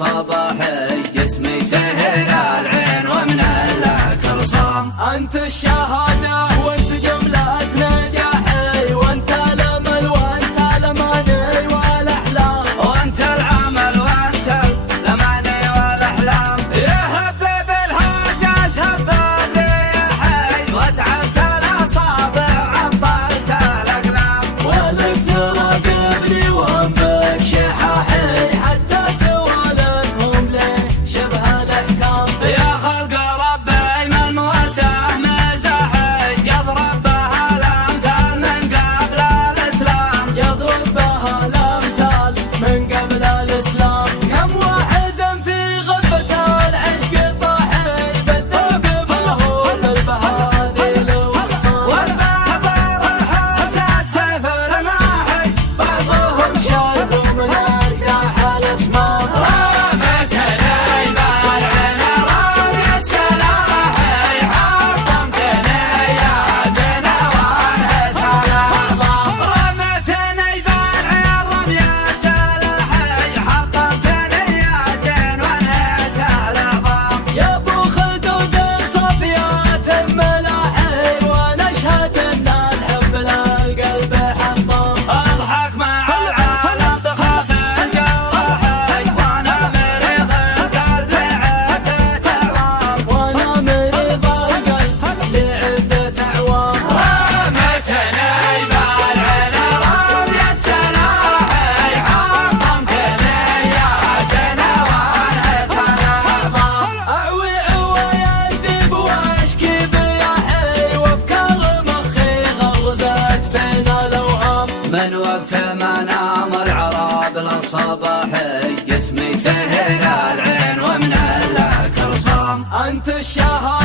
الصباحي جسمي سهر العين ومن الكل صام. أنت الشهادة وأنت جملة نجاحي، وأنت الأمل وأنت الأماني والأحلام، وأنت العمل وأنت الأماني والأحلام. يا هبب الهاجس هبب ريحي، وتعبت الأصابع عضلت الأقلام، ولك تراقبني وأنبك شحاحي، حتى سوالفهم لي شبه الأحكام. يا خلق ربي من موده مزاحي، يضرب بها الأمثال من قبل الإسلام، يضرب بها الأمثال من قبل الإسلام. كم واحد في غبة العشق طاحي، بالذنب ملهول بالبهاديل والخصام، والبعض الحسد سيف الماحي، بعضهم شرب من أقداح الأسماء. رمتني بالعين رمي السلاحي، حطمتني يا زين وانهيت الأعظام. رمتني بالعين رمي السلاحي، حطمتني يا زين وانهيت الأعظام. يا ابو خدود صفيات ملاحي، ونشهد ان الحب للقلب حمام. اضحك مع العالم تخاف الجراحي، وانا مريض القلب لعدة اعوام، وانا مريض القلب لعدة اعوام. رمتني بالعين رمي السلاحي، حطمتني يا زين وانهيت الاعظام. اعوي عوايدي واشكي بياحي، وافكار مخي غرزت بين الاوهام. من وقت ما نام العراب للصباحي، جسمي سهر العين ومن الكل صام. انت الشهادة